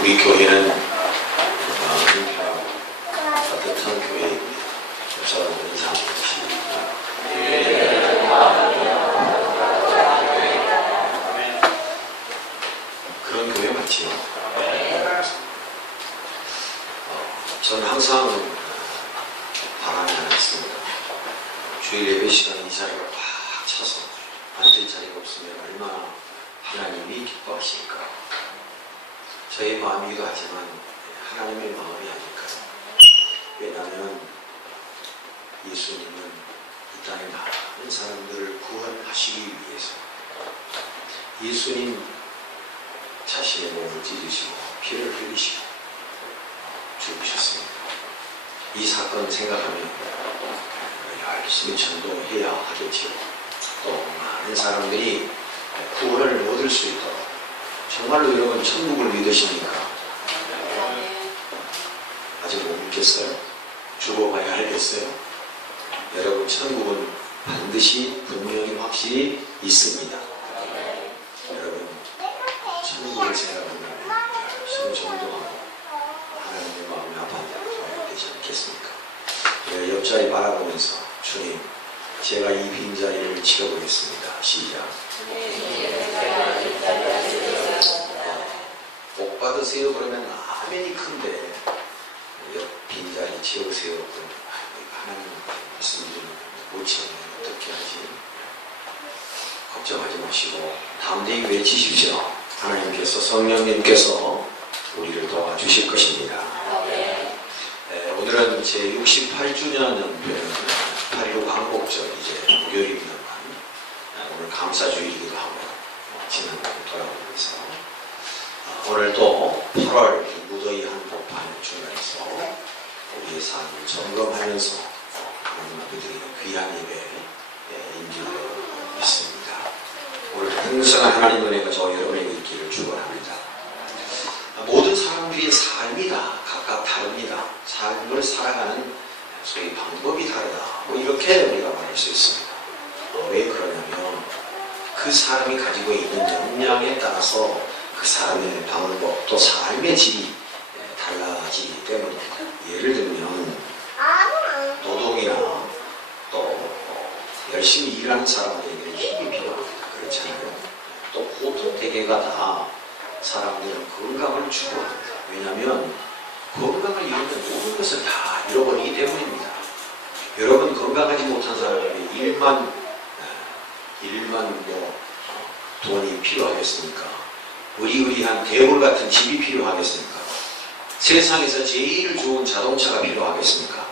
우리 교회는 마음이 편하고 따뜻한 교회입니다. 저는 인사하고 계십니다. 그런 교회 맞지요? 저는 항상 바람이 하나 있습니다. 주일 예배 시간 이 자리가 꽉 차서 앉을 자리가 없으면 얼마나 하나님이 기뻐하실까. 저의 마음이기도 하지만 하나님의 마음이 아닐까요? 왜냐하면 예수님은 이 땅의 많은 사람들을 구원하시기 위해서 예수님 자신의 몸을 찢으시고 피를 흘리시고 죽으셨습니다. 이 사건 생각하면 열심히 전도해야 하겠지요. 또 많은 사람들이 구원을 얻을 수 있도록. 정말로 여러분 천국을 믿으십니까? 아직 못 믿겠어요? 죽어봐야 알겠어요? 여러분 천국은 반드시 분명히 확실히 있습니다. 여러분 천국을 생각한다면 열심히 전도하고 하나님의 마음이 아파야 되지 않겠습니까? 옆자리 바라보면서 주님, 제가 이 빈자리를 채워보겠습니다. 시작. 복 받으세요 그러면 아멘이 큰데 옆 빈자리 채우세요 그러면 하나님 말씀드리면 못 채우면 어떻게 하지? 걱정하지 마시고 담대히 외치십시오. 하나님께서 성령님께서 우리를 도와주실 것입니다. 오늘은 제 68주년 연변 8.15 광복절 이제 목요일입니다만 오늘 감사주일이기도 하고 지난번 돌아오면서 오늘 또 8월 무더위 한복판의 중간에서 우리의 삶을 점검하면서 하나님 앞에 드리는 귀한 예배인 줄로 믿습니다. 오늘 풍성한 하나님 은혜가 저와 여러분에게 있기를 축원합니다. 모든 사람들의 삶이 다 각각 다릅니다. 삶을 살아가는 소위 방법이 다르다. 뭐 이렇게 우리가 말할 수 있습니다. 왜 그러냐면 그 사람이 가지고 있는 역량에 따라서 그 사람의 방법 또 삶의 질이 달라지기 때문입니다. 예를 들면 노동이나 또 열심히 일하는 사람들에게는 힘이 필요합니다. 그렇잖아요. 또 보통 대개가 다 사람들은 건강을 추구합니다. 왜냐하면 건강을 잃으면 모든 것을 다 잃어버리기 때문입니다. 여러분 건강하지 못한 사람에게 일만 돈이 필요하겠습니까? 의리의리한 대물 같은 집이 필요하겠습니까? 세상에서 제일 좋은 자동차가 필요하겠습니까?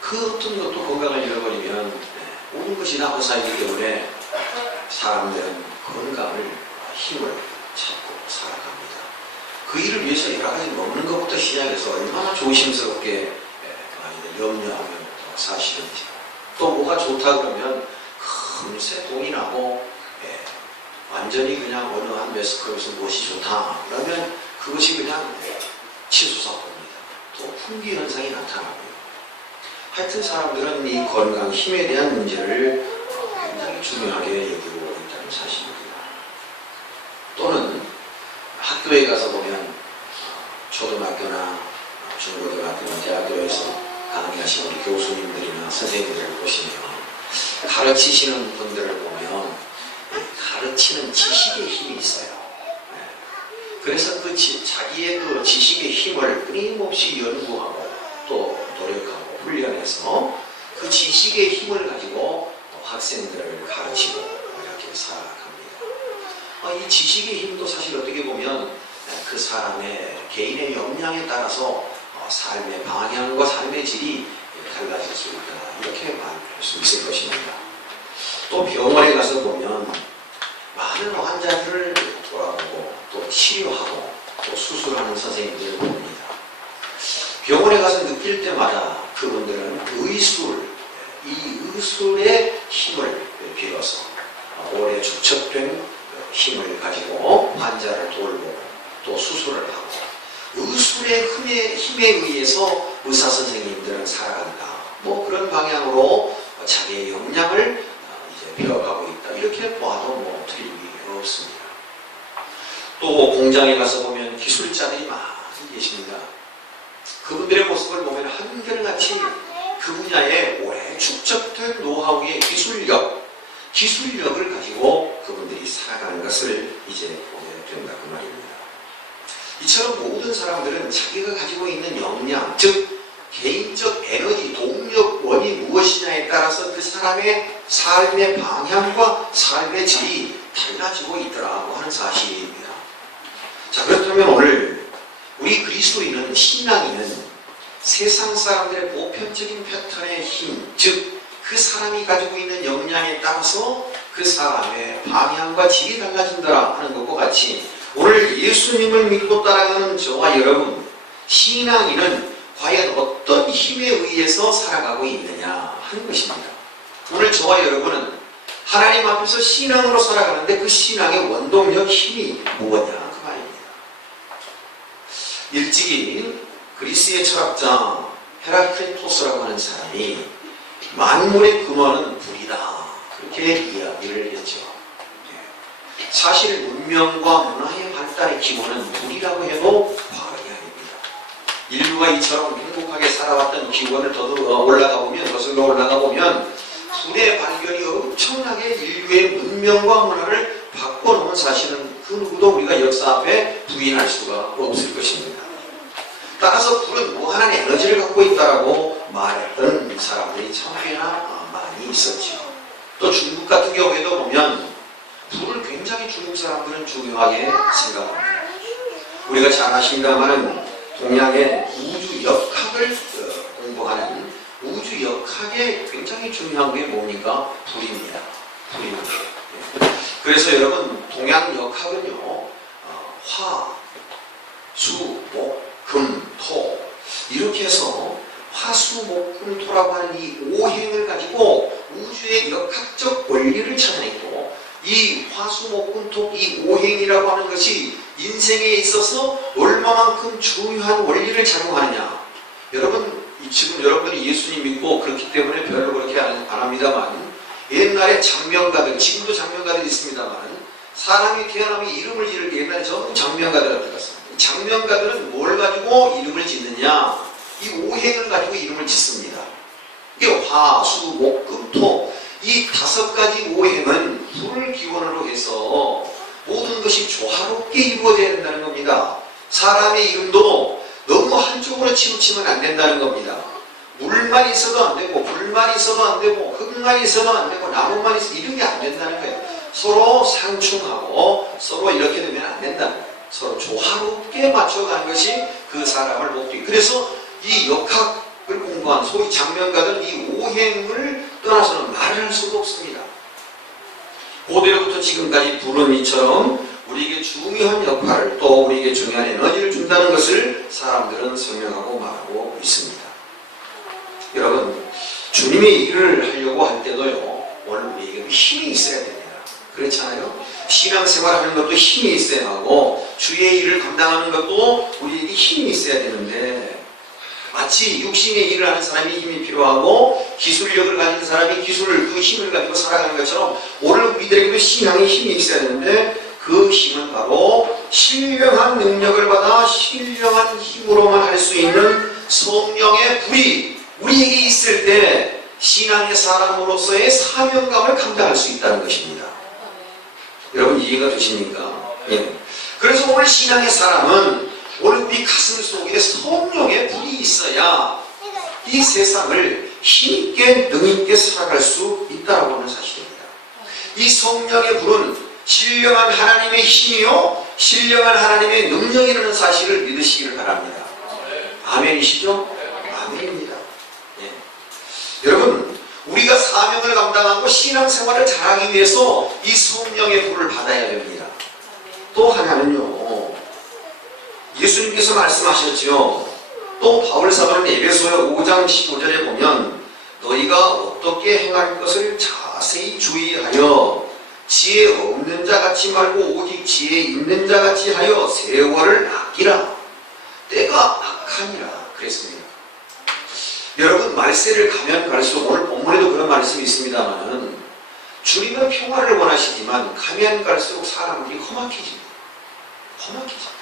그 어떤 것도 건강을 잃어버리면 모든 것이 다 허사이기 때문에 사람들은 건강을 힘을 찾고 살아갑니다. 그 일을 위해서 여러 가지 먹는 것부터 시작해서 얼마나 조심스럽게 많이들 염려하면 사시는지 또 뭐가 좋다 그러면 금세 돈이 나고 완전히 그냥 어느 한 매스컴에서 무엇이 좋다 그러면 그것이 그냥 치솟아옵니다. 또 풍기 현상이 나타나고요. 하여튼 사람들은 이 건강, 힘에 대한 문제를 굉장히 중요하게 여기고 있다는 사실입니다. 또는 학교에 가서 보면 초등학교나 중고등학교나 대학교에서 강의하시는 우리 교수님들이나 선생님들을 보시면 가르치시는 분들을 보면 가르치는 지식의 힘이 있어요. 그래서 그 자기의 그 지식의 힘을 끊임없이 연구하고 또 노력하고 훈련해서 그 지식의 힘을 가지고 학생들을 가르치고 이렇게 살아갑니다. 이 지식의 힘도 사실 어떻게 보면 그 사람의 개인의 역량에 따라서 삶의 방향과 삶의 질이 달라질 수 있다. 이렇게 말할 수 있을 것입니다. 또 병원에 가서 보면 많은 환자들을 돌아보고 또 치료하고 또 수술하는 선생님들을 봅니다. 병원에 가서 느낄 때마다 그분들은 이 의술의 힘을 빌어서 오래 축적된 힘을 가지고 환자를 돌보고 또 수술을 하고 의술의 힘에 의해서 의사 선생님들은 살아간다. 뭐 그런 방향으로 자기의 역량을 이제 배워가고 있다. 이렇게 봐도 뭐 틀림이 없습니다. 또 공장에 가서 보면 기술자들이 많이 계십니다. 그분들의 모습을 보면 한결같이 그 분야에 오래 축적된 노하우의 기술력을 가지고 그분들이 살아가는 것을 이제 보게 된다 그 말입니다. 이처럼 모든 사람들은 자기가 가지고 있는 역량, 즉 개인적 에너지, 동력원이 무엇이냐에 따라서 그 사람의 삶의 방향과 삶의 질이 달라지고 있더라고 하는 사실입니다. 자, 그렇다면 오늘 우리 그리스도인은, 신앙인은 세상 사람들의 보편적인 패턴의 힘, 즉 그 사람이 가지고 있는 역량에 따라서 그 사람의 방향과 질이 달라진다 하는 것과 같이 오늘 예수님을 믿고 따라가는 저와 여러분, 신앙인은 과연 어떤 힘에 의해서 살아가고 있느냐 하는 것입니다. 오늘 저와 여러분은 하나님 앞에서 신앙으로 살아가는데 그 신앙의 원동력, 힘이 무엇냐 그 말입니다. 일찍이 그리스의 철학자 헤라클리토스라고 하는 사람이 만물의 근원은 불이다 그렇게 이야기를 했죠. 사실 문명과 문화의 발달의 기본은 불이라고 해도 과언이 아닙니다. 인류가 이처럼 행복하게 살아왔던 기원을 거슬러 올라가 보면 불의 발견이 엄청나게 인류의 문명과 문화를 바꿔놓은 사실은 그 누구도 우리가 역사 앞에 부인할 수가 없을 것입니다. 따라서 불은 무한한 에너지를 갖고 있다라고 말했던 사람들이 참 꽤나 많이 있었죠. 또 중국 같은 경우에도 보면 불을 굉장히 중국 사람들은 중요하게 생각합니다. 우리가 잘 아십니다만은 동양의 우주 역학을 공부하는 우주 역학에 굉장히 중요한 게 뭡니까? 불입니다. 불입니다. 그래서 여러분 동양 역학은요 화, 수, 목, 금, 토 이렇게 해서 화수, 목, 금, 토라고 하는 이 오행을 가지고 우주의 역학적 원리를 찾아냈고 이 화수, 목, 금, 토 이 오행이라고 하는 것이 인생에 있어서 얼마만큼 중요한 원리를 작용하느냐. 여러분 지금 여러분들이 예수님 믿고 그렇기 때문에 별로 그렇게 안 합니다만 옛날에 장명가들, 지금도 장명가들이 있습니다만 사람이 태어나면 이름을 지을 때 옛날에 전부 장명가들한테 들었습니다. 장명가들은 뭘 가지고 이름을 짓느냐? 이 오행을 가지고 이름을 짓습니다. 이게 화, 수, 목, 금, 토 이 5가지 오행은 불을 기원으로 해서 모든 것이 조화롭게 이루어져야 된다는 겁니다. 사람의 이름도 너무 한쪽으로 치우치면 안 된다는 겁니다. 물만 있어도 안 되고 불만 있어도 안 되고 흙만 있어도 안 되고 나무만 있어도 이런 게 안 된다는 거예요. 서로 상충하고 서로 이렇게 되면 안 된다는 거예요. 서로 조화롭게 맞춰가는 것이 그 사람을 목표해요. 그래서 이 역학을 공부한 소위 장명가들은 이 오행을 떠나서는 말을 할 수가 없습니다. 고대로부터 지금까지 불은 이처럼 우리에게 중요한 역할을 또 우리에게 중요한 에너지를 준다는 것을 사람들은 설명하고 말하고 있습니다. 여러분 주님의 일을 하려고 할 때도요 오늘 우리에게 힘이 있어야 됩니다. 그렇잖아요. 신앙생활하는 것도 힘이 있어야 하고 주의 일을 감당하는 것도 우리에게 힘이 있어야 되는데 마치 육신의 일을 하는 사람이 힘이 필요하고 기술력을 가진 사람이 그 힘을 가지고 살아가는 것처럼 오늘 우리들에게도 신앙의 힘이 있어야 되는데 그 힘은 바로 신령한 능력을 받아 신령한 힘으로만 할 수 있는 성령의 불이 우리에게 있을 때 신앙의 사람으로서의 사명감을 감당할 수 있다는 것입니다. 여러분 이해가 되십니까? 예. 그래서 오늘 신앙의 사람은 오늘 우리 가슴 속에 성령의 불이 있어야 이 세상을 힘있게 능있게 살아갈 수 있다고 하는 사실입니다. 이 성령의 불은 신령한 하나님의 힘이요 신령한 하나님의 능력이라는 사실을 믿으시기를 바랍니다. 아멘이시죠? 아멘입니다. 예. 여러분 우리가 사명을 감당하고 신앙생활을 잘하기 위해서 이 성령의 불을 받아야 됩니다. 또 하나는요 예수님께서 말씀하셨죠. 또 바울사도는 에베소서 5장 15절에 보면 너희가 어떻게 행할 것을 자세히 주의하여 지혜 없는 자같이 말고 오직 지혜 있는 자같이 하여 세월을 아끼라. 때가 악하니라 그랬습니다. 여러분 말세를 가면 갈수록 오늘 본문에도 그런 말씀이 있습니다만 주님은 평화를 원하시지만 가면 갈수록 사람들이 험악해집니다. 험악해집니다.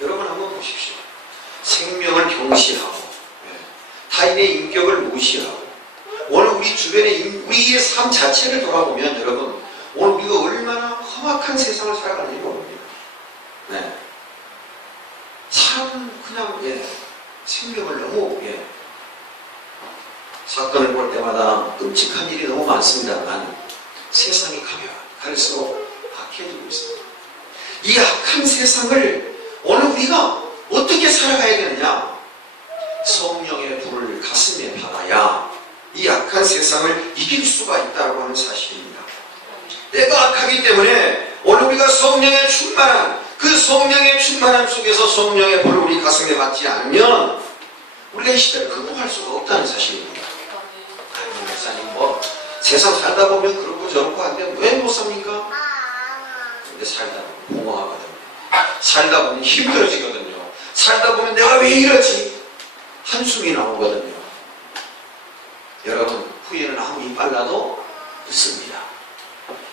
여러분 한번 보십시오. 생명을 경시하고 타인의 인격을 무시하고 오늘 우리 주변의 우리의 삶 자체를 돌아보면 여러분 오늘 우리가 얼마나 험악한 세상을 살아가는지 모릅니다. 네. 참 그냥 생명을 너무 사건을 볼 때마다 끔찍한 일이 너무 많습니다만 세상이 가면 갈수록 악해지고 있습니다. 이 악한 세상을 오늘 우리가 어떻게 살아가야 되느냐? 성령의 불을 가슴에 받아야 이 악한 세상을 이길 수가 있다고 하는 사실입니다. 내가 악하기 때문에 오늘 우리가 성령의 충만한 그 성령의 충만함 속에서 성령의 불을 우리 가슴에 받지 않으면 우리가 이 시대를 극복할 수가 없다는 사실입니다. 아니 목사님 세상 살다 보면 그렇고 저렇고 한데 왜 못 삽니까? 근데 살다 보면 공허하거든요. 살다 보면 힘들어지거든요. 살다 보면 내가 왜 이러지? 한숨이 나오거든요. 여러분 후회는 아무리 빨라도 늦습니다.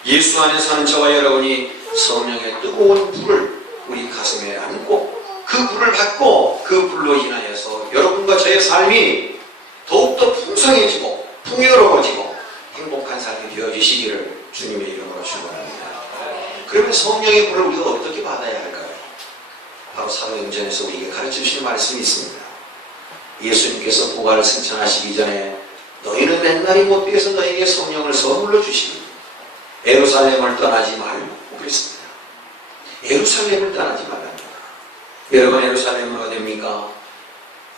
예수 안에 사는 저와 여러분이 성령의 뜨거운 불을 우리 가슴에 안고 그 불을 받고 그 불로 인하여서 여러분과 저의 삶이 더욱더 풍성해지고 풍요로워지고 행복한 삶이 되어주시기를 주님의 이름으로 축원합니다. 그러면 성령의 불을 우리가 어떻게 받아야 할까요? 바로 사도행전에서 우리에게 가르쳐주시는 말씀이 있습니다. 예수님께서 부활을 승천하시기 전에 너희는 옛날이 못되어서 너희에게 성령을 선물로 주시니 예루살렘을 떠나지 말고 그랬습니다. 예루살렘을 떠나지 말랍니다. 여러분 예루살렘은 어디입니까?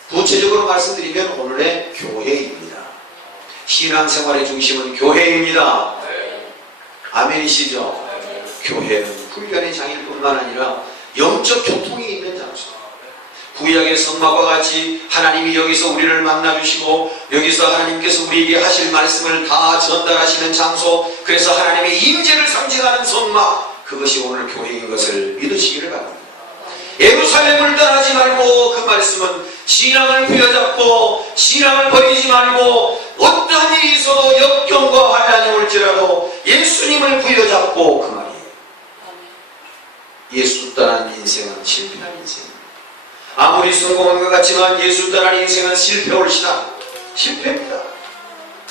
구체적으로 말씀드리면 오늘의 교회입니다. 신앙생활의 중심은 교회입니다. 아멘이시죠? 교회는 훈련의 장일 뿐만 아니라 영적 교통이 있는 장소. 구약의 성막과 같이 하나님이 여기서 우리를 만나주시고 여기서 하나님께서 우리에게 하실 말씀을 다 전달하시는 장소, 그래서 하나님의 임재를 상징하는 성막, 그것이 오늘 교회인 것을 믿으시기를 바랍니다. 예루살렘을 떠나지 말고 그 말씀은 신앙을 부여잡고 신앙을 버리지 말고 어떠한 일이 있어도 역경과 환난이 올지라도 예수님을 부여잡고 그 말이에요. 예수 떠난 인생은 실패한 인생입니다. 아무리 성공한 것 같지만 예수 떠난 인생은 실패올 시다. 실패입니다.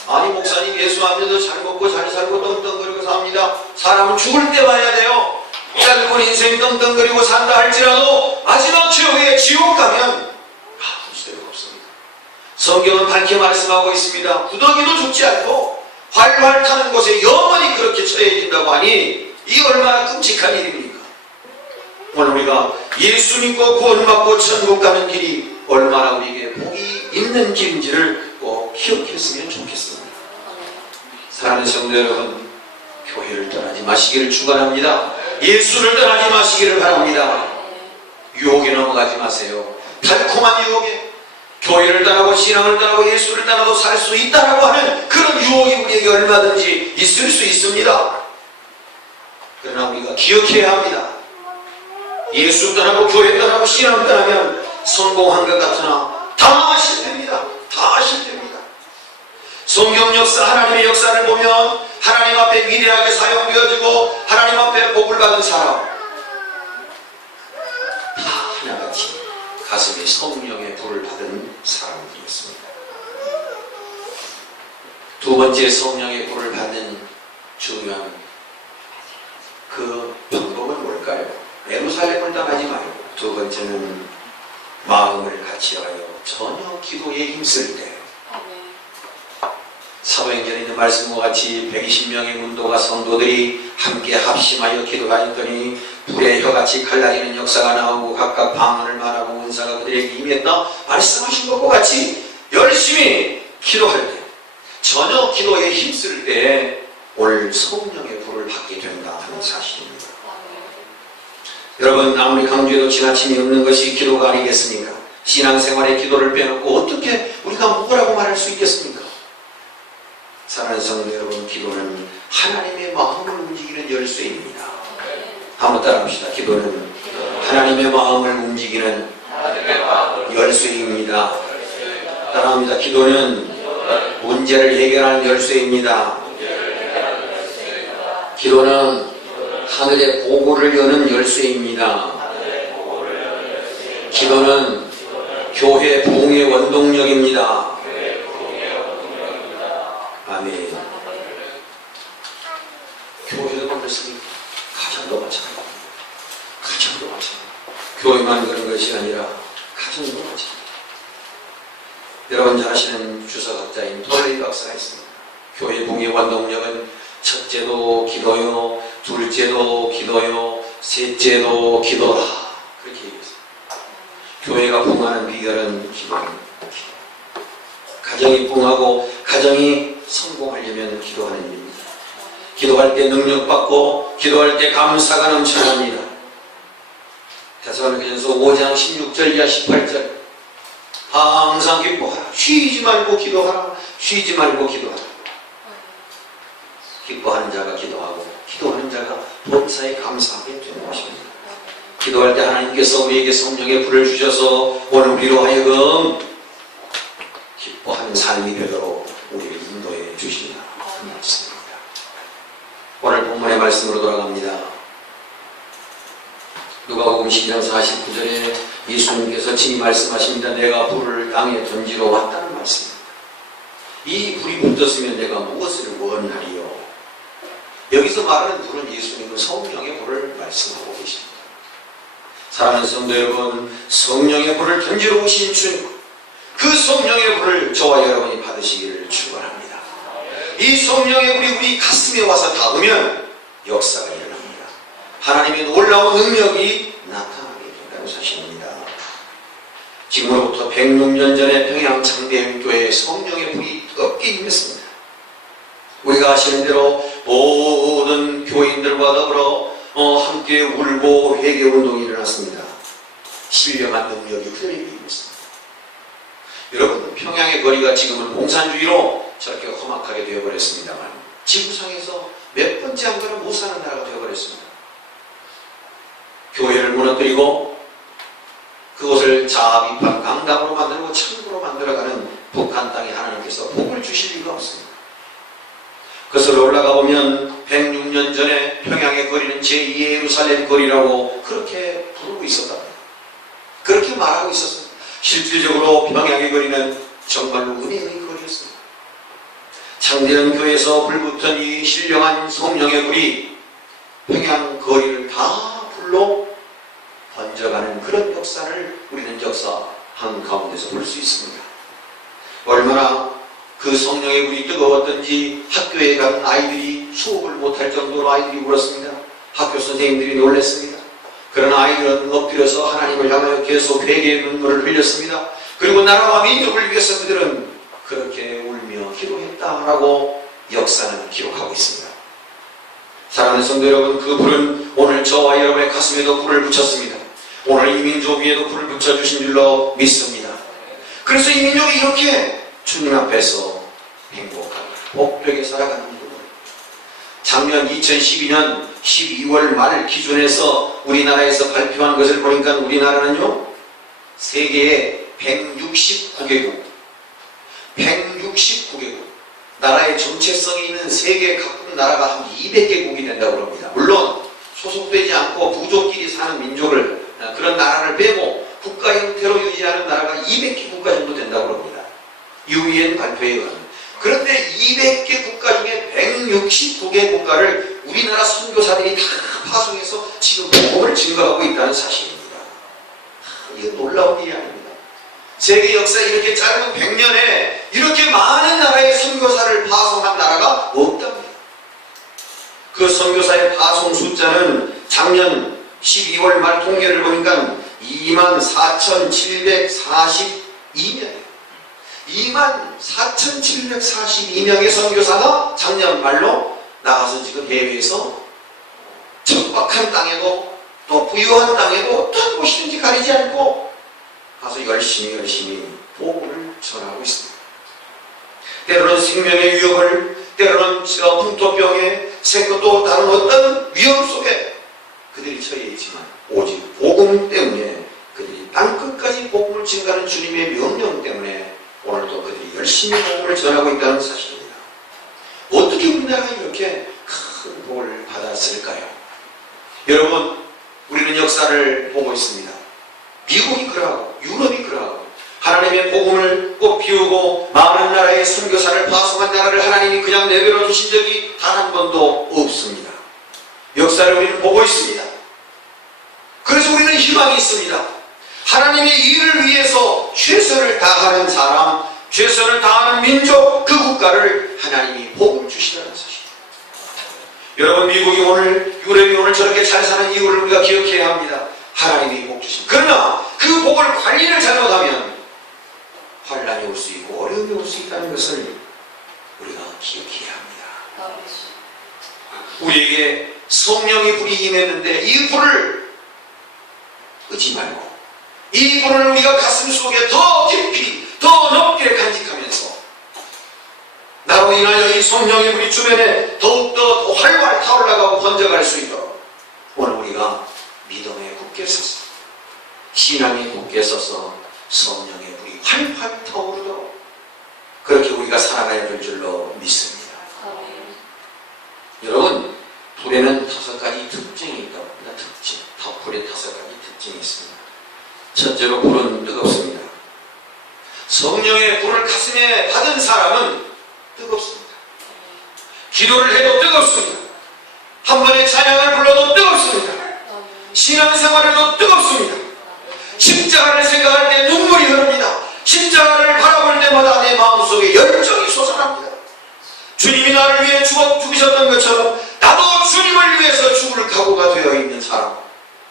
아니 목사님 예수 안 믿어도 잘 먹고 잘 살고 떵떵거리고 삽니다. 사람은 죽을 때 봐야 돼요. 짧은 인생 떵떵거리고 산다 할지라도 마지막 최후에 지옥 가면 아무 소용가 없습니다. 성경은 밝게 말씀하고 있습니다. 구더기도 죽지 않고 활활 타는 곳에 영원히 그렇게 처해진다고 하니 이 얼마나 끔찍한 일입니까? 오늘 우리가 예수 믿고 구원받고 천국 가는 길이 얼마나 우리에게 복이 있는 길인지를 꼭 기억했으면 좋겠습니다. 사랑하는 성도 여러분, 교회를 떠나지 마시기를 축원합니다. 예수를 떠나지 마시기를 바랍니다. 유혹에 넘어가지 마세요. 달콤한 유혹에 교회를 떠나고 신앙을 떠나고 예수를 떠나도 살 수 있다라고 하는 그런 유혹이 우리에게 얼마든지 있을 수 있습니다. 그러나 우리가 기억해야 합니다. 예수 떠나고 교회 떠나고 신앙 떠나면 성공한 것 같으나 다 실패입니다. 다 실패입니다. 성경 역사, 하나님의 역사를 보면 하나님 앞에 위대하게 사용되어지고 하나님 앞에 복을 받은 사람 다 하나같이 가슴에 성령의 불을 받은 사람들이었습니다. 두 번째 성령의 불을 받는 중요한 그 방법은 뭘까요? 예루살렘을 떠나지 말고 두 번째는 마음을 같이하여 전혀 기도에 힘쓸 때 사도행전에 있는 말씀과 같이 120명의 문도가 성도들이 함께 합심하여 기도하였더니 불의 혀같이 갈라지는 역사가 나오고 각각 방언을 말하고 은사가 그들에게 임했다 말씀하신 것과 같이 열심히 기도할 때 전혀 기도에 힘쓸 때 오늘 성령의 불을 받게 된다 하는 사실입니다. 여러분 아무리 강조해도 지나침이 없는 것이 기도가 아니겠습니까? 신앙생활의 기도를 빼놓고 어떻게 우리가 뭐라고 말할 수 있겠습니까? 사랑하는 성도 여러분, 기도는 하나님의 마음을 움직이는 열쇠입니다. 한번 따라합시다. 기도는 하나님의 마음을 움직이는 열쇠입니다. 따라합니다. 기도는 문제를 해결하는 열쇠입니다. 기도는 하늘의 보고를 여는 열쇠입니다. 기도는 교회 부흥의 원동력입니다. 아멘. 교회도 그렇습니까? 가정도 마찬가지입니다. 가정도 마찬가지입니다. 교회만 그런 것이 아니라 가정도 마찬가지입니다. 여러분 잘 아시는 주석학자인 토레이 박사가 있습니다. 교회 부흥의 원동력은 첫째도 기도요, 둘째도 기도요, 셋째도 기도라. 그렇게 얘기했습니다. 교회가 부흥하는 비결은 기도입니다. 가정이 부흥하고 가정이 성공하려면 기도하는 일입니다. 기도할 때 능력받고 기도할 때 감사가 넘쳐납니다. 데살로니가전서 5장 16절 이하 18절 항상 기뻐하라. 쉬지 말고 기도하라. 쉬지 말고 기도하라. 기뻐하는 자가 기도하고 기도하는 자가 범사에 감사하게 되는 것입니다. 기도할 때 하나님께서 우리에게 성령의 불을 주셔서 오늘 우리로 하여금 기뻐하는 삶이 되도록 우리를 인도해 주신다. 그 말씀입니다. 오늘 본문의 말씀으로 돌아갑니다. 누가복음 12장 49절에 예수님께서 친히 말씀하십니다. 내가 불을 땅에 던지러 왔다는 말씀입니다. 이 불이 붙었으면 내가 무엇을 원하리요? 여기서 말하는 불은 예수님은 성령의 불을 말씀하고 계십니다. 사랑하는 성도 여러분, 성령의 불을 던지러 오신 주님, 그 성령의 불을 저와 여러분이 받으시기를 축원합니다. 이 성령의 불이 우리 가슴에 와서 닿으면 역사가 일어납니다. 하나님의 놀라운 능력이 나타나게 된다는 사실입니다. 지금으로부터 106년 전에 평양 창대교회에 성령의 불이 뜨겁게 임했습니다. 우리가 아시는 대로 모든 교인들과 더불어 함께 울고 회개운동이 일어났습니다. 신령한 능력이 그들에게 임했습니다. 여러분, 평양의 거리가 지금은 공산주의로 저렇게 험악하게 되어버렸습니다만 지구상에서 몇 번째 한 걸음 못 사는 나라가 되어버렸습니다. 교회를 무너뜨리고 그것을 자비판 강당으로 만들고 천국으로 만들어가는 북한 땅에 하나님께서 복을 주실 리가 없습니다. 그것을 올라가 보면 106년 전에 평양의 거리는 제2의 예루살렘 거리라고 그렇게 부르고 있었답니다. 그렇게 말하고 있었습니다. 실질적으로 평양의 거리는 정말로 은혜의 거리였습니다. 창대한 교회에서 불붙은 이 신령한 성령의 불이 평양 거리를 다 불러 번져가는 그런 역사를 우리는 역사 한가운데서 볼 수 있습니다. 얼마나 그 성령의 불이 뜨거웠던지 학교에 간 아이들이 수업을 못할 정도로 아이들이 울었습니다. 학교 선생님들이 놀랐습니다. 그러나 아이들은 엎드려서 하나님을 향하여 계속 회개의 눈물을 흘렸습니다. 그리고 나라와 민족을 위해서 그들은 그렇게 울며 기도했다라고 역사는 기록하고 있습니다. 사랑하는 성도 여러분, 그 불은 오늘 저와 여러분의 가슴에도 불을 붙였습니다. 오늘 이 민족 위에도 불을 붙여주신 줄로 믿습니다. 그래서 이 민족이 이렇게 주님 앞에서 행복하고 복되게 살아가는 이유는 작년 2012년 12월 말 기준에서 우리나라에서 발표한 것을 보니까 우리나라는요, 세계의 169개국 나라의 정체성이 있는 세계 각국 나라가 한 200개국이 된다고 합니다. 물론 소속되지 않고 부족끼리 사는 민족을 그런 나라를 빼고 국가 형태로 유지하는 나라가 200개 국가 정도 된다고 합니다. UN 발표에 의하면. 그런데 200개 국가 중에 169개 국가를 우리나라 선교사들이 다 파송해서 지금 복음을 증거하고 있다는 사실입니다. 이건 놀라운 일이 아닙니다. 세계 역사 이렇게 짧은 100년에 이렇게 많은 나라의 선교사를 파송한 나라가 없답니다. 그 선교사의 파송 숫자는 작년 12월 말 통계를 보니까 24,742명 24,742명의 선교사가 작년 말로 나가서 지금 해외에서 척박한 땅에도 또 부유한 땅에도 어떤 곳이든지 가리지 않고 가서 열심히 복음을 전하고 있습니다. 때로는 생명의 위협을, 때로는 풍토병에, 또 다른 어떤 위험 속에 그들이 처해 있지만 오직 복음 때문에 그들이 땅끝까지 복음을 증가하는 주님의 명령 때문에 오늘도 그들이 열심히 복음을 전하고 있다는 사실입니다. 어떻게 우리나라가 이렇게 큰 복을 받았을까요? 여러분, 우리는 역사를 보고 있습니다. 미국이 그러하고 유럽이 그러하고 하나님의 복음을 꽃 피우고 많은 나라의 선교사를 파송한 나라를 하나님이 그냥 내버려 두신 적이 단 한 번도 없습니다. 역사를 우리는 보고 있습니다. 그래서 우리는 희망이 있습니다. 하나님의 일을 위해서 최선을 다하는 사람, 최선을 다하는 민족, 그 국가를 하나님이 복을 주시라는 것입니다. 여러분, 미국이 오늘, 유럽이 오늘 저렇게 잘 사는 이유를 우리가 기억해야 합니다. 하나님이 복 주십니다. 그러나 그 복을 관리를 잘못하면 환란이 올 수 있고 어려움이 올 수 있다는 것을 우리가 기억해야 합니다. 우리에게 성령의 불이 임했는데 이 불을 끄지 말고 이 불을 우리가 가슴 속에 더 깊이 더 높게 간직하면서 나로 인하여 이 성령의 불이 주변에 더욱더 활활 타올라가고 번져갈 수 있도록 오늘 우리가 믿음에 굳게 서서 신앙에 굳게 서서 성령의 불이 활활 타오르도록 그렇게 우리가 살아가야 될 줄로 믿습니다. 여러분, 불에는 5가지 특징이 있다고 합니다. 특징. 불에 5가지 특징이 있습니다. 첫째로 불은 뜨겁습니다. 성령의 불을 가슴에 받은 사람은 뜨겁습니다. 기도를 해도 뜨겁습니다. 한 번의 찬양을 불러도 뜨겁습니다. 신앙생활에도 뜨겁습니다. 십자가를 생각할 때 눈물이 흐릅니다. 십자가를 바라볼 때마다 내 마음속에 열정이 솟아납니다. 주님이 나를 위해 죽으셨던 것처럼 나도 주님을 위해서 죽을 각오가 되어 있는 사람,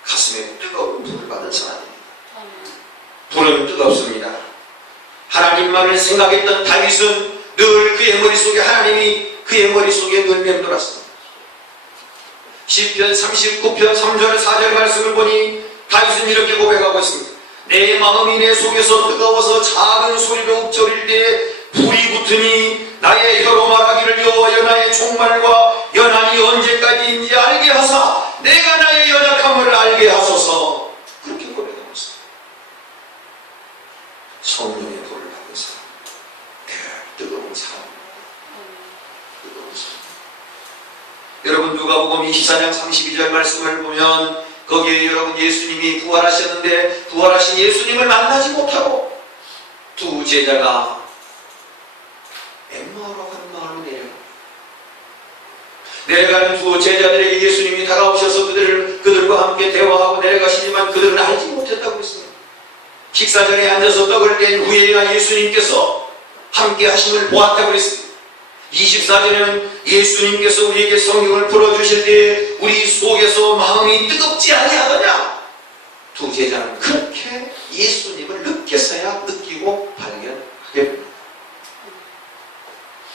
가슴에 뜨거운 불을 받은 사람입니다. 불은 뜨겁습니다. 하나님만을 생각했던 다윗은 늘 그의 머릿속에 하나님이 그의 머릿속에 늘 맴돌았습니다. 시편 39편 3절 4절 말씀을 보니 다윗은 이렇게 고백하고 있습니다. 내 마음이 내 속에서 뜨거워서 작은 소리로 읊조릴 때에 불이 붙으니 나의 혀로 말하기를 여호와여 나의 종말과 연한이 언제까지인지 알게 하사 내가 나의 연약함을 알게 하소서. 그렇게 고백하고 있습니다. 성령의 불을 받은 사람, 뜨거운 사람, 뜨거운 사람. 여러분, 누가복음 24장 32절 말씀을 보면 거기에 여러분 예수님이 부활하셨는데 부활하신 예수님을 만나지 못하고 두 제자가 엠마오라고 하는 마을로 내려가는 두 제자들에게 예수님이 다가오셔서 그들과 함께 대화하고 내려가시지만 그들은 알지 못했다고 했습니다. 식사 자리에 앉아서 떡을 뗀 후에야 예수님께서 함께 하심을 보았다고 했습니다. 24절에는 예수님께서 우리에게 성경을 풀어주실 때 우리 속에서 마음이 뜨겁지 아니하더냐. 두 제자는 그렇게 예수님을 느껴서야 느끼고 발견하게 됩니다.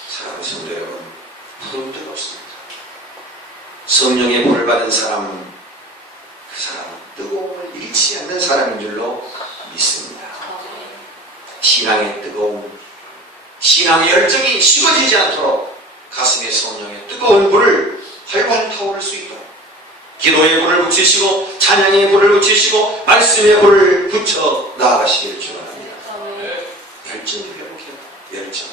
사랑하는 성도 여러분, 불은 뜨겁습니다. 성령의 불을 받은 사람, 그 사람은 뜨거움을 잃지 않는 사람인 줄로 믿습니다. 신앙의 뜨거움, 신앙의 열정이 식어지지 않도록 가슴에 성령의 뜨거운 불을 활활 타오를 수 있도록 기도의 불을 붙이시고 찬양의 불을 붙이시고 말씀의 불을 붙여 나아가시기를 축원합니다. 열정을 회복해요. 열정.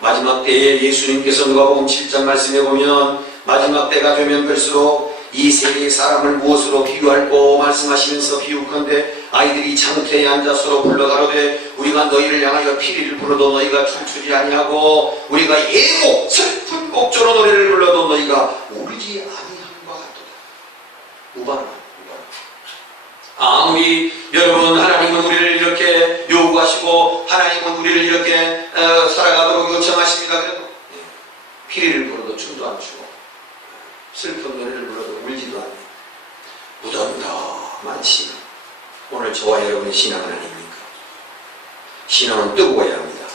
마지막 때에 예수님께서 누가복음 7장 말씀해 보면 마지막 때가 되면 갈수록 이 세계의 사람을 무엇으로 비유할꼬 말씀하시면서 비유컨대 아이들이 장태에 앉아 서로 불러가로되 우리가 너희를 향하여 피리를 불러도 너희가 춤추지 아니하고 우리가 예고 슬픈 곡조로 노래를 불러도 너희가 오르지 아니함과 같도다. 무반응. 아무리 여러분 하나님은 우리를 이렇게 요구하시고 하나님은 우리를 이렇게 살아가도록 요청하십니다. 그래도 피리를 불어도 춤도 안 추고 슬픈 노래를 불러도 울지도 않는 무덤덤한 신앙. 오늘 저와 여러분의 신앙은 아닙니까? 신앙은 뜨거워야 합니다.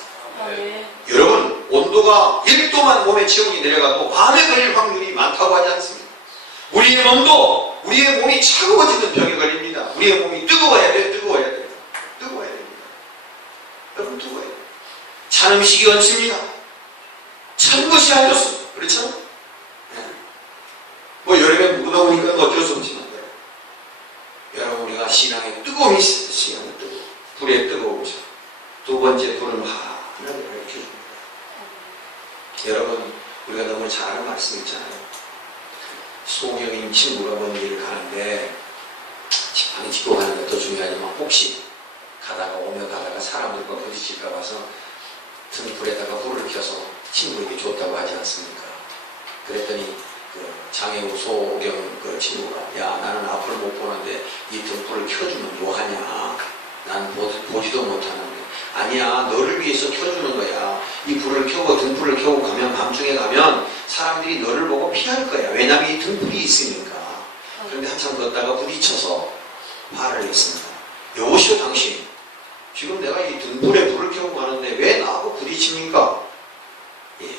여러분, 온도가 1도만 몸의 체온이 내려가도 암에 걸릴 확률이 많다고 하지 않습니까? 우리의 몸이 차가워지는 병에 걸립니다. 우리의 몸이 뜨거워야 돼요. 뜨거워야 됩니다. 뜨거워야 됩니다. 여러분, 뜨거워야 돼요. 찬 음식이 얹습니다. 찬 것이 안 좋습니다. 그렇죠? 네. 뭐 여름에 무더우니까 어쩔 수 없지만 여러분, 우리가 신앙에 뜨거움이 있어요. 신앙에 뜨거움. 불에 뜨거움이죠. 두 번째 불은 하나님을 밝혀줍니다. 여러분, 우리가 너무 잘 아는 말씀 있잖아요. 소경인 친구가 먼 길을 가는데 지팡이 짚고 가는 것도 중요하지만 혹시 가다가 오며 가다가 사람들과 부딪힐까 봐서 등불에다가 불을 켜서 친구에게 줬다고 하지 않습니까? 그랬더니 그 장애우 소경 그 친구가 야 나는 앞을 못 보는데 이 등불을 켜주면 뭐하냐? 난 보지도 못하는데 아니야 너를 위해서 켜주는 거야. 이 불을 켜고 등불을 켜고 가면 밤중에 가면 사람들이 너를 보고 피할 거야. 왜냐하면 이 등불이 있으니까. 그런데 한참 걷다가 부딪혀서 화를 냈습니다. 여보시오 당신 지금 내가 이 등불에 불을 켜고 가는데 왜 나하고 부딪힙니까? 예,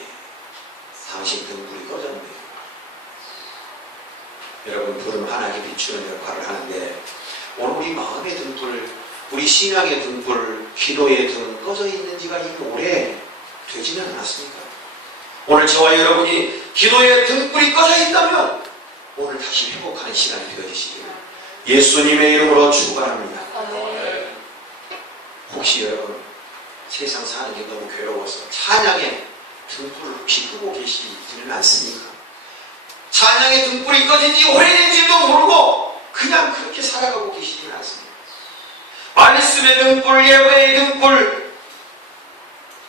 당신 등불이 꺼졌네요. 여러분 불은 환하게 비추는 역할을 하는데 오늘 우리 마음의 등불, 우리 신앙의 등불, 기도의 등 꺼져 있는 지가 이미 오래 되지는 않았습니까? 오늘 저와 여러분이 기도의 등불이 꺼져 있다면 오늘 다시 회복하는 시간이 되어지시기를 예수님의 이름으로 축원합니다. 혹시 여러분 세상 사는 게 너무 괴로워서 찬양의 등불을 혹시 끄고 계시지는 않습니까? 찬양의 등불이 꺼진 지 오래된지도 모르고 그냥 그렇게 살아가고 계시지는 않습니다. 말씀의 등불, 예배의 등불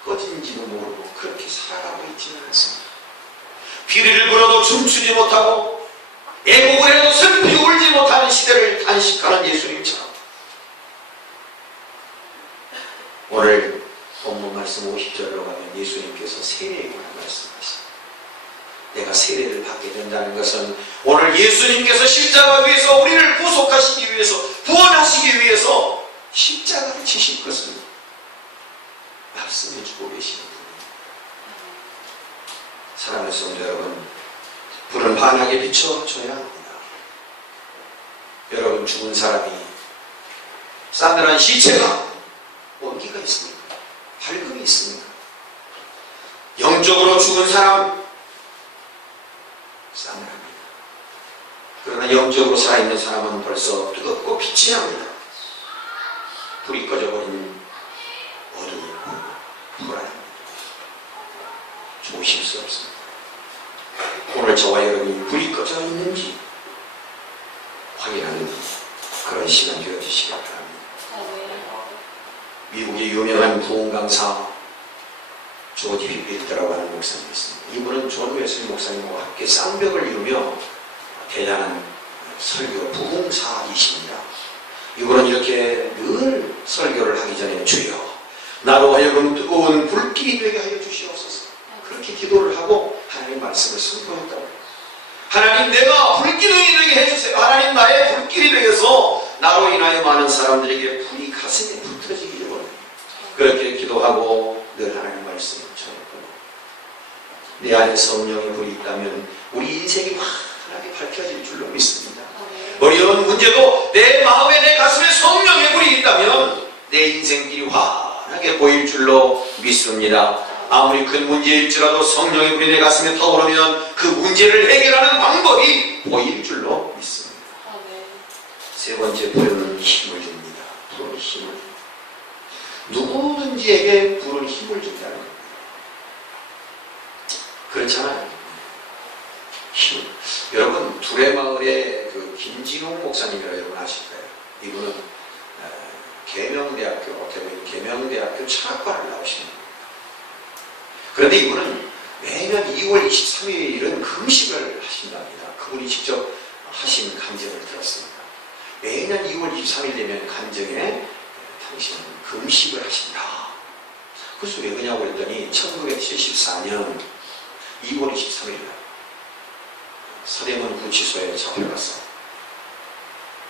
꺼진지도 모르고 그렇게 살아가고 있지는 않습니다. 비리를 불어도 춤추지 못하고 애곡을 해도 슬피 울지 못하는 시대를 단식하는 예수님처럼 오늘 본문 말씀 50절로 가면 예수님께서 세례에 관한 말씀하십니다. 내가 세례를 받게 된다는 것은 오늘 예수님께서 십자가 위에서 우리를 구속하시기 위해서 구원하시기 위해서 십자가를 지실 것을 말씀해 주고 계시는 분입니다. 사랑하는 성도 여러분, 불은 환하게 비춰줘야 합니다. 여러분 죽은 사람이 싸늘한 시체가 온기가 있습니까? 밝음이 있습니까? 영적으로 죽은 사람 싸늘합니다. 그러나 영적으로 살아있는 사람은 벌써 뜨겁고 빛이 납니다. 불이 꺼져버린 어둠이 불안합니다. 조심스럽습니다. 오늘 저와 여러분이 불이 꺼져 있는지 확인하는 그런 시간 되어지시기 바랍니다. 미국의 유명한 부흥 강사 조지 휘필드라고 하는 목사님이 있습니다. 이분은 존 웨슬리 목사님과 함께 쌍벽을 이루며 대단한 설교 부흥사이십니다. 이분은 이렇게 늘 설교를 하기 전에 주여 나로 하여금 뜨거운 불길이 되게 하여 주시옵소서 그렇게 기도를 하고 하나님 말씀을 선포했다고. 하나님 내가 불길이 되게 해주세요. 하나님 나의 불길이 되어서 나로 인하여 많은 사람들에게 불이 가슴에 붙어지기를 원해요. 그렇게 기도하고 늘 하나님 말씀을 전했고 내 안에 성령의 불이 있다면 우리 인생이 환하게 밝혀질 줄로 믿습니다. 어려운 문제도 내 마음에 내 가슴에 성령의 불이 있다면 내 인생길이 환하게 보일 줄로 믿습니다. 아무리 큰 문제일지라도 성령의 불이 내 가슴에 타오르면 그 문제를 해결하는 방법이 보일 줄로 믿습니다. 세 번째, 불은 힘을 줍니다. 불은 힘을 줍니다. 누구든지에게 불은 힘을 준다는 겁니다. 그렇잖아요. 힘. 여러분 두레마을의 그 김진홍 목사님이라고 여러분 아실 거예요. 이분은 계명대학교, 어떻게 보면 계명대학교 철학과를 나오시는 겁니다. 그런데 이분은 매년 2월 23일은 금식을 하신답니다. 그분이 직접 하신 간증을 들었습니다. 매년 2월 23일 되면 간증에 당신은 금식을 하신다. 그래서 왜 그러냐고 했더니 1974년 2월 23일 날 서대문 구치소에 잡혀가서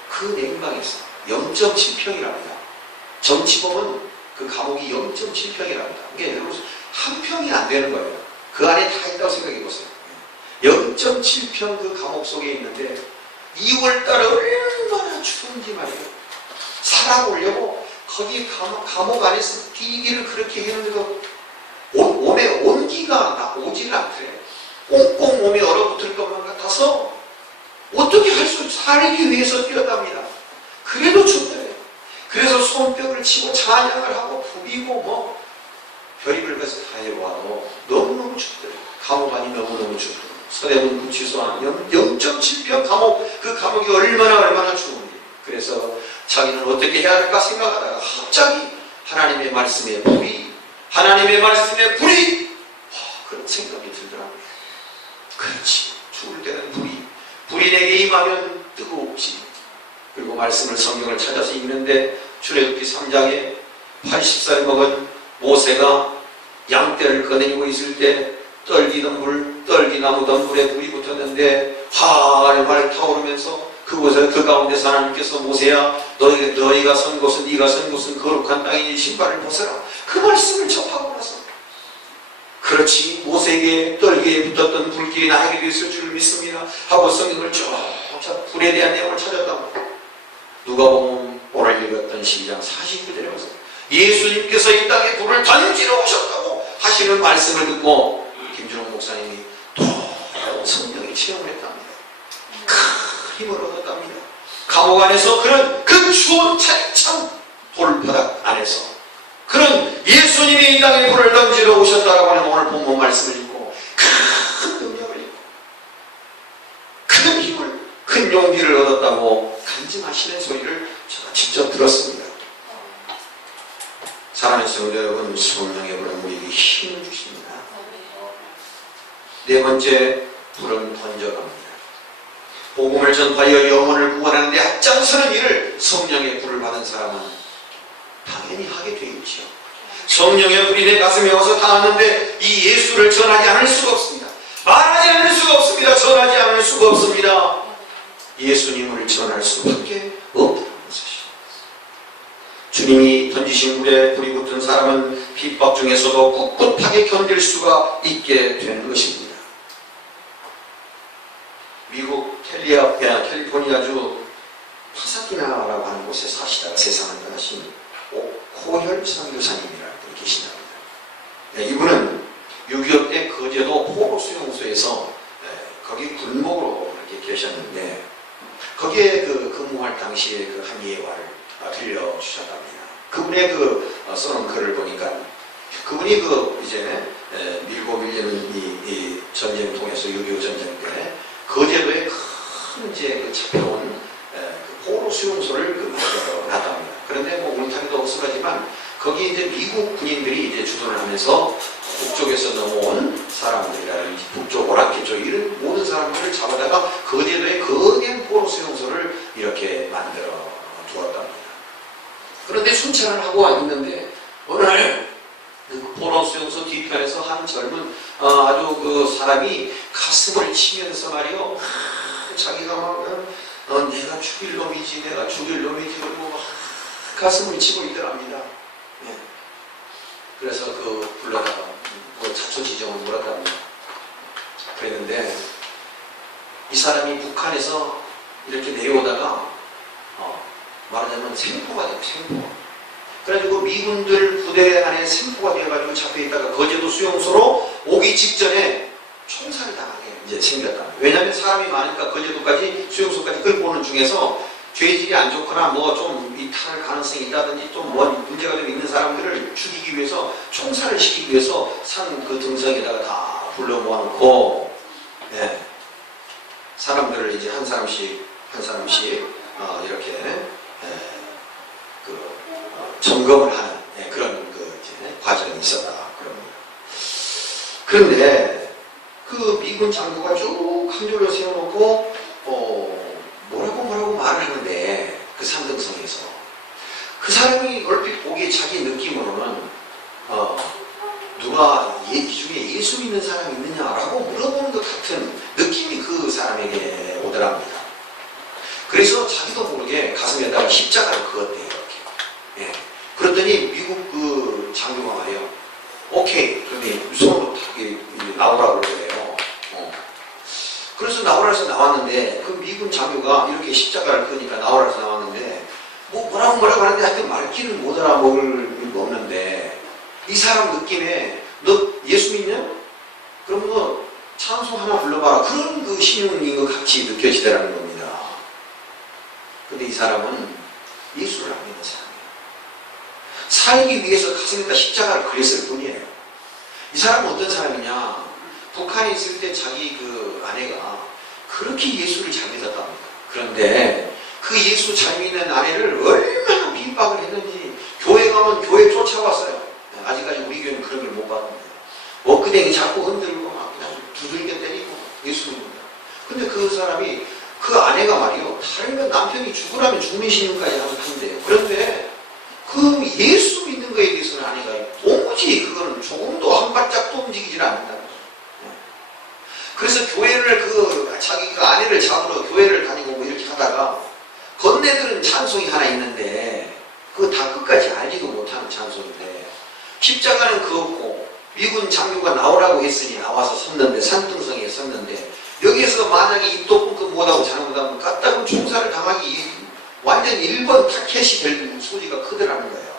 그 냉방에서 0.7평이랍니다. 정치범은 그 감옥이 0.7평이랍니다. 이게 여러분 한 평이 안 되는 거예요. 그 안에 다 있다고 생각해 보세요. 0.7평 그 감옥 속에 있는데 2월달에 얼마나 추운지 말이에요. 살아보려고 거기 감옥 안에서 뛰기를 그렇게 했는데도 몸에 온기가 오질 않더래. 꽁꽁 몸이 얼어붙을 것만 같아서 어떻게 할 수 살기 위해서 뛰었답니다. 그래도 춥더래요. 그래서 손뼉을 치고 찬양을 하고 부비고 뭐 별의별 것을 다 해봐도 너무너무 춥더래요. 감옥 안이 너무너무 춥더래요. 서대문 구치소 안 0.7평 감옥, 그 감옥이 얼마나 추운지. 그래서 자기는 어떻게 해야 할까 생각하다가 갑자기 하나님의 말씀에 불이 그런 생각이 들더라고요. 그렇지, 죽을 때는 불이 내게 임하면 뜨거웠지. 그리고 말씀을 성경을 찾아서 읽는데 출애굽기 3장에 80살 먹은 모세가 양떼를 꺼내고 있을 때 떨기나무 덤불에 불이 붙었는데 활활 타오르면서 그곳에 그 가운데서 하나님께서 모세야 너희가 선 곳은 네가 선 곳은 거룩한 땅이니 신발을 벗어라. 그 말씀을 접하고 나서 그렇지, 모세에게 떨기에 붙었던 불길이 나에게도 있을 줄을 믿습니다 하고 성경을 쭉 불에 대한 내용을 찾았다고. 누가복음 오늘 읽었던 12장 49절에 가서 예수님께서 이 땅에 불을 던지러 오셨다고 하시는 말씀을 듣고 김준호 목사님이 또 성령의 체험을 했답니다. 큰 힘을 얻었답니다. 감옥 안에서 그 추운 찬 돌바닥 안에서 그런 예수님이 이 땅에 불을 던지러 오셨다라고 하는 오늘 본문 말씀을 읽고 큰 능력을 읽고 큰 힘을, 큰 용기를 얻었다고 간증하시는 소리를 제가 직접 들었습니다. 사랑하는 성도 여러분, 성령의 불은 우리에게 힘을 주십니다. 네 번째, 불은 던져갑니다. 복음을 전파하여 영혼을 구원하는 데 앞장서는 일을 성령의 불을 받은 사람은 당연히 하게 되어 있죠. 성령의 불이 내 가슴에 와서 닿았는데 이 예수를 전하지 않을 수가 없습니다. 말하지 않을 수가 없습니다. 전하지 않을 수가 없습니다. 예수님을 전할 수밖에 없다는 것이죠. 주님이 던지신 불에 불이 붙은 사람은 핍박 중에서도 꿋꿋하게 견딜 수가 있게 되는 것입니다. 미국 캘리포니아주 파사디나라고 하는 곳에 사시다가 세상을 떠나신 오코혈 선교사님이라는 분이 계신답니다. 이분은 6.25 때 거제도 포로 수용소에서 거기 군목으로 이렇게 계셨는데 거기에 근무할 당시에 한 예화를 들려주셨답니다. 그분의 써놓은 글을 보니까 그분이 이제 밀고 밀리는 이 전쟁을 통해서 6.25 전쟁 때 거제도에 큰 이제 잡혀온 포로 수용소를 놨답니다. 그런데 울타리도 없어가지만 거기 이제 미국 군인들이 이제 주둔을 하면서 북쪽에서 넘어온 사람들이라든지 북쪽 오랑캐 쪽 이런 모든 사람들을 잡아다가 거제도에 거대한 포로 수용소를 이렇게 만들어 두었답니다. 그런데 순찰을 하고 있는데 어느 날 그 포로 수용소 뒤편에서 한 젊은 아주 사람이 가슴을 치면서 말이요, 자기가 막 내가 죽일 놈이지 그리고 막 가슴을 치고 있더랍니다. 네. 그래서 불러다가 자초지종을 물었답니다. 그랬는데 이 사람이 북한에서 이렇게 내려오다가 말하자면 생포가 돼요. 생포. 그래가지고 미군들 부대 안에 생포가 되어가지고 잡혀있다가 거제도 수용소로 오기 직전에 총살을 당하게 이제 생겼다. 왜냐하면 사람이 많으니까 거제도까지 수용소까지 끌고 오는 중에서 죄질이 안 좋거나 좀 이탈할 가능성이 있다든지 좀 문제가 좀 있는 사람들을 죽이기 위해서 총살을 시키기 위해서 산 등석에다가 다 불러 모아놓고 사람들을 이제 한 사람씩 이렇게 점검을 하는 그런 이제 과정이 있었다 그럽니다. 그런데 미군 장교가 쭉 한 줄로 세워놓고 뭐라고 말을 하는데 그 산등성에서 그 사람이 얼핏 보기에 자기 느낌으로는 누가 이 중에 예수 믿는 사람이 있느냐라고 물어보는 것 같은 느낌이 그 사람에게 오더랍니다. 그래서 자기도 모르게 가슴에다가 십자가를 그었대요. 이렇게. 그랬더니 미국 장교가 말이에요. 오케이. 그러니 손으로 나오라고 그래요. 그래서 나오라 해서 나왔는데 그 미군 장교가 이렇게 십자가를 그으니까 나오라 해서 나왔는데 뭐라고 하는데 하여튼 말귀는 못 알아먹을 거 없는데 이 사람 느낌에 너 예수 믿냐? 그럼 찬송 하나 불러봐라. 그런 신용인 것 같이 느껴지더라는 겁니다. 근데 이 사람은 예수를 안 믿는 사람이에요. 살기 위해서 가슴에다 십자가를 그렸을 뿐이에요. 이 사람은 어떤 사람이냐? 북한에 있을 때 자기 아내가 그렇게 예수를 잘 믿었답니다. 그런데 그 그 예수 잘 믿는 아내를 얼마나 핍박을 했는지 교회 가면 교회 쫓아왔어요. 아직까지 우리 교회는 그런 걸 못 봤는데 엊그댕이 자꾸 흔들고 막 그냥 두들겨 때리고 예수 믿는다. 근데 그 사람이 그 아내가 말이요 다르면 남편이 죽으라면 죽는 신용까지 한대요. 그런데 그 예수 믿는 거에 대해서는 아내가 도무지 그거는 조금도 한 발짝도 움직이질 않는다는 거예요. 그래서 교회를 자기 그 아내를 잡으러 교회를 다니고 뭐 이렇게 하다가 건네들은 찬송이 하나 있는데 그거 다 끝까지 알지도 못하는 찬송인데 십자가는 그었고 미군 장교가 나오라고 했으니 나와서 섰는데 산등성에 섰는데 여기에서 만약에 입도 뻥끗 못하고 잘못하면 까딱은 총살을 당하기 완전 1번 타켓이 될 소리가 크더라는 거예요.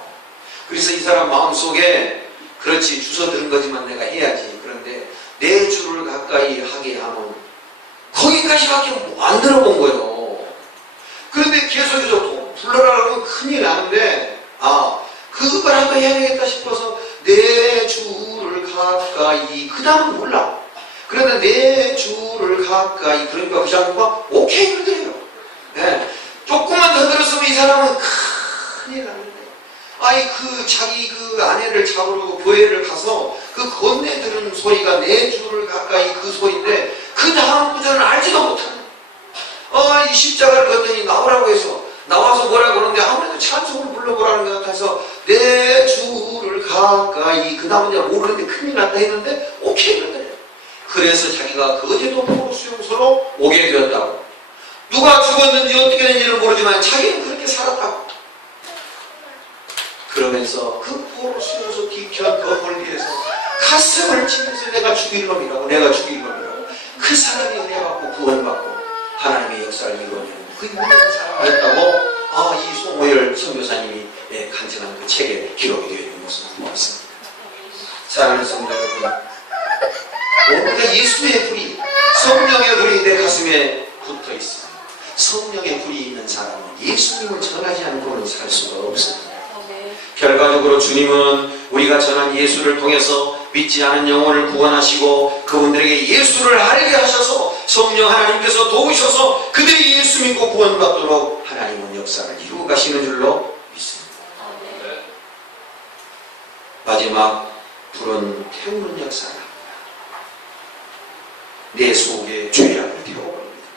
그래서 이 사람 마음속에 그렇지 주워 들은 거지만 내가 해야지. 그런데 내 주를 가까이 하게 하면 거기까지밖에 안 들어본 거예요. 그런데 계속해서 불러라 그러면 큰일 나는데 그거라도 해야 되겠다 싶어서 내 주를 가까이 그 다음은 몰라. 그런데 내 주를 가까이 그러니까 그 장로가 오케이 그러더래요. 네. 조금만 더 들었으면 이 사람은 큰일 났는데 자기 그 아내를 잡으러 교회를 가서 그 건네 들은 소리가 내 주를 가까이 그 소리인데 그 다음 구절을 알지도 못하는 이 십자가를 걷더니 나오라고 해서 나와서 뭐라 그러는데 아무래도 찬송을 불러보라는 것 같아서 내 주를 가까이 그 다음은 내가 모르는데 큰일 났다 했는데 오케이 그러더래요. 그래서 자기가 거제도 포로 수용소로 오게 되었다고. 누가 죽었는지 어떻게 된지는 모르지만 자기는 그렇게 살았다고. 그러면서 그 포로 수용소 뒤편 건물 위에서 가슴을 치면서 내가 죽일 놈이라고 그 사람이 은혜받고 구원받고 하나님의 역사를 이루어내는 그 유명한 사람이었다고 이 송호열 선교사님이 간증한 그 책에 기록이 되어 있는 것을 보았습니다. 사랑하는 성도 여러분, 오늘도 예수의 불이 성령의 불이 내 가슴에 붙어 있습니다. 성령의 불이 있는 사람은 예수님을 전하지 않고는 살 수가 없습니다. 결과적으로 주님은 우리가 전한 예수를 통해서 믿지 않은 영혼을 구원하시고 그분들에게 예수를 알게 하셔서 성령 하나님께서 도우셔서 그들이 예수 믿고 구원받도록 하나님은 역사를 이루어 가시는 줄로 믿습니다. 마지막 불은 태우는 역사를 합니다. 내 속에 죄악을 태워버립니다.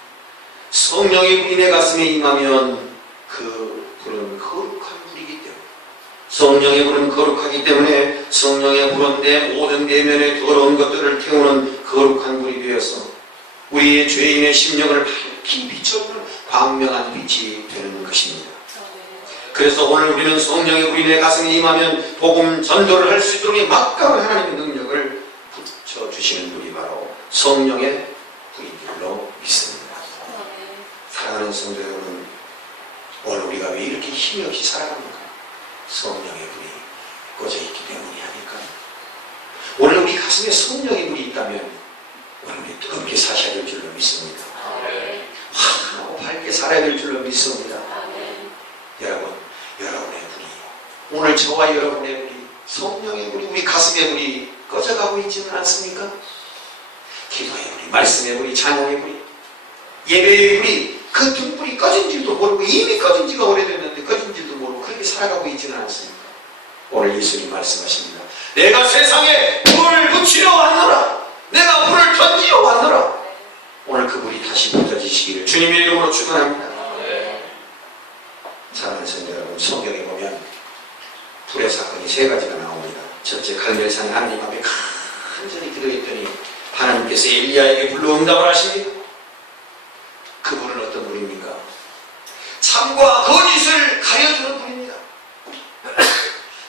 성령의 불이 내 가슴에 임하면 그 불은 거룩한 불이기 때문에 성령의 불은 거룩하기 때문에 성령의 불은 내 모든 내면의 더러운 것들을 태우는 거룩한 불이 되어서 우리의 죄인의 심령을 밝히 비춰주는 광명한 빛이 되는 것입니다. 그래서 오늘 우리는 성령의 불이 내 가슴에 임하면 복음 전도를 할 수 있도록 막강한 하나님의 능력을 붙여주시는 불이 바로 성령의 불인 줄로 믿습니다. 사랑하는 성도 여러분, 오늘 우리가 왜 이렇게 힘이 없이 살아갑니까? 성령의 불이 꺼져 있기 때문이 아닐까요? 오늘 우리 가슴에 성령의 불이 있다면 오늘 우리 뜨겁게 사셔야 될 줄로 믿습니다. 환하고 밝게 살아야 될 줄로 믿습니다. 여러분, 여러분의 불이 오늘 저와 여러분의 불이 성령의 불이 우리 가슴의 불이 꺼져가고 있지는 않습니까? 기도의 불이, 말씀의 불이, 찬양의 불이, 예배의 불이 그 등불이 꺼진 줄도 모르고 이미 꺼진 지가 오래됐는데 꺼진 줄도 모르고 그렇게 살아가고 있지는 않습니까? 오늘 예수님 말씀하십니다. 내가 세상에 불을 붙이려 왔노라. 내가 불을 던지려 왔노라. 오늘 그 불이 다시 붙어지시기를 주님의 이름으로 축원합니다. 사랑하는 성도 여러분, 성경에 보면 불의 사건이 세 가지가 나옵니다. 첫째, 갈멜산에 하나님 앞에 간절히 기도했더니 하나님께서 엘리야에게 불로 응답을 하십니다. 그 불은 어떤 불입니까? 참과 거짓을 가려주는 불입니다.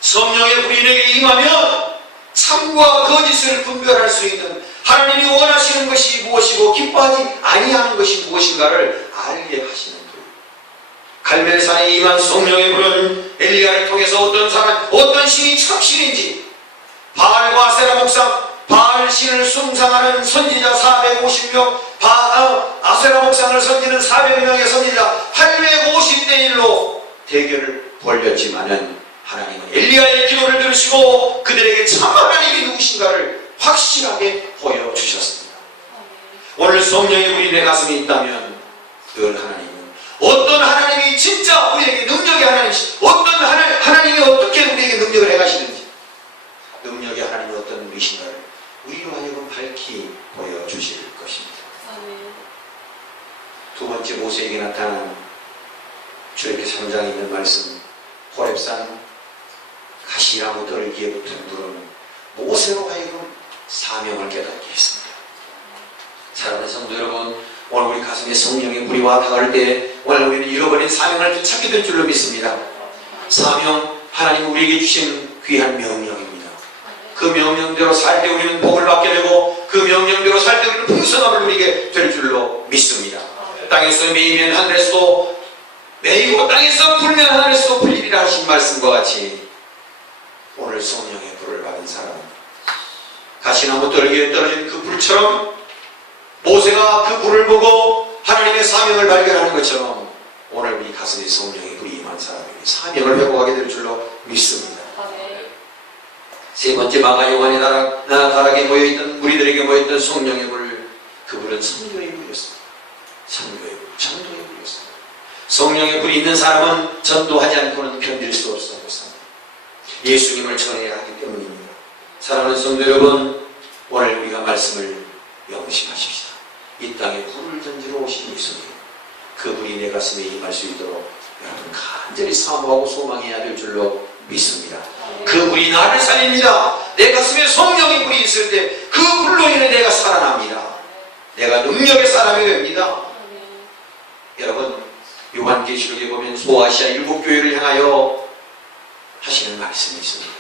성령의 불이 내게 임하면 참과 거짓을 분별할 수 있는 하나님이 원하시는 것이 무엇이고 기뻐하지 아니하는 것이 무엇인가를 알게 하시는 불. 갈멜산에 임한 성령의 불은 엘리야를 통해서 어떤 신이 참신인지 바알과 아세라 목상, 바알 신을 숭상하는 선지자 450명, 아세라 목상을 섬기는 400명의 선지자 850대 1로 대결을 벌였지만은 하나님은 엘리야의 기도를 들으시고 그들에게 참 하나님이 누구신가를 확실하게 보여주셨습니다. 오늘 성령의 불이 내 가슴에 있다면 늘 하나님은 어떤 하나님이 진짜 우리에게 능력의 하나님이시, 어떤 하나님이 어떻게 우리에게 능력을 행하시는지, 능력의 하나님이 어떤 분이신가를 우리로 하여금 밝히 보여주실 것입니다. 두 번째 모세에게 나타난 출애굽기 3장에 있는 말씀, 호렙산 가시나무 떨기에 붙은 불은 모세로 하여금 사명을 깨닫게 했습니다. 사랑하는 성도 여러분, 오늘 우리 가슴에 성령의 불이 와 닿을 때 오늘 우리는 잃어버린 사명을 되찾게 될 줄로 믿습니다. 사명, 하나님 우리에게 주신 귀한 명령입니다. 그 명령대로 살 때 우리는 복을 받게 되고 그 명령대로 살 때 우리는 풍성함을 누리게 될 줄로 믿습니다. 땅에서 매이면 하늘에서도 매이고 땅에서 불면 하늘에서도 불리리라 하신 말씀과 같이 오늘 성령의 불을 받은 사람은 가시나무 떨기에 떨어진 그 불처럼 모세가 그 불을 보고 하나님의 사명을 발견하는 것처럼 오늘 우리 가슴에 성령의 불이 임한 사람이 사명을 회복하게 될 줄로 믿습니다. 세 번째 마가 요한의 다락에 모여있던 무리들에게 모여있던 성령의 불, 그 불은 성도의 불이었습니다. 성도의 불, 전도의 불이었습니다. 성령의 불이 있는 사람은 전도하지 않고는 견딜 수 없었습니다. 예수님을 전해야 하기 때문입니다. 사랑하는 성도 여러분, 오늘 우리가 말씀을 명심하십시다. 이 땅에 불을 던지러 오신 예수님, 그 불이 내 가슴에 임할 수 있도록 여러분 간절히 사모하고 소망해야 될 줄로 믿습니다. 그 불이 나를 살립니다. 내 가슴에 성령의 불이 있을 때 그 불로 인해 내가 살아납니다. 내가 능력의 사람이 됩니다. 여러분, 요한계시록에 보면 소아시아 7교회를 향하여 하시는 말씀이 있습니다.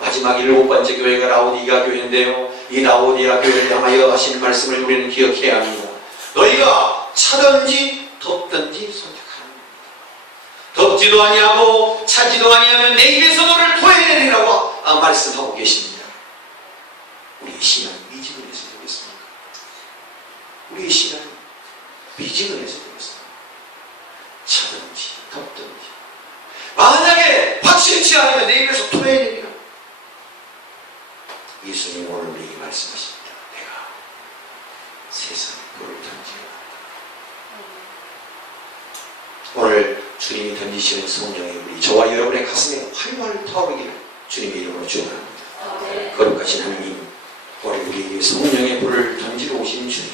마지막 7번째 교회가 라오디가 교회인데요, 이 라오디아 교회를 향하여 하시는 말씀을 우리는 기억해야 합니다. 너희가 차든지 덥든지 선택하는 겁니다. 덥지도 아니하고 차지도 아니하면 내 입에서 너를 토해내리라고 말씀하고 계십니다. 우리의 신앙은 미직을 해서 되겠습니까? 우리의 신앙은 미직을 해서 되겠습니까? 차든지 덥든지 만약에 확실치 않으면 내 입에서 토해내리라. 예수님 오늘 우리에게 말씀하십니다. 내가 세상에 불을 던지라. 오늘 주님이 던지시는 성령의 불이 저와 여러분의 가슴에 활활 타오르기를 주님의 이름으로 축원합니다. 거룩하신 하나님, 오늘 우리에게 성령의 불을 던지러 오신 주님,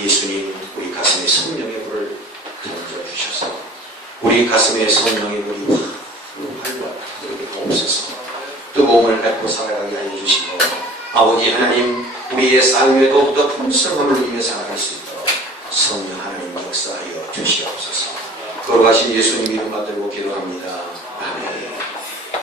예수님 우리 가슴에 성령의 불을 던져주셔서 우리 가슴에 성령의 불이 활활 타오르게 없어서 뜨거움을 뱉고 살아가게 하여 주시고, 아버지 하나님, 우리의 삶에도 더 풍성함을 누리며 살아갈 수 있도록 성령 하나님 역사하여 주시옵소서. 거룩하신 예수님 이름 받들고 기도합니다.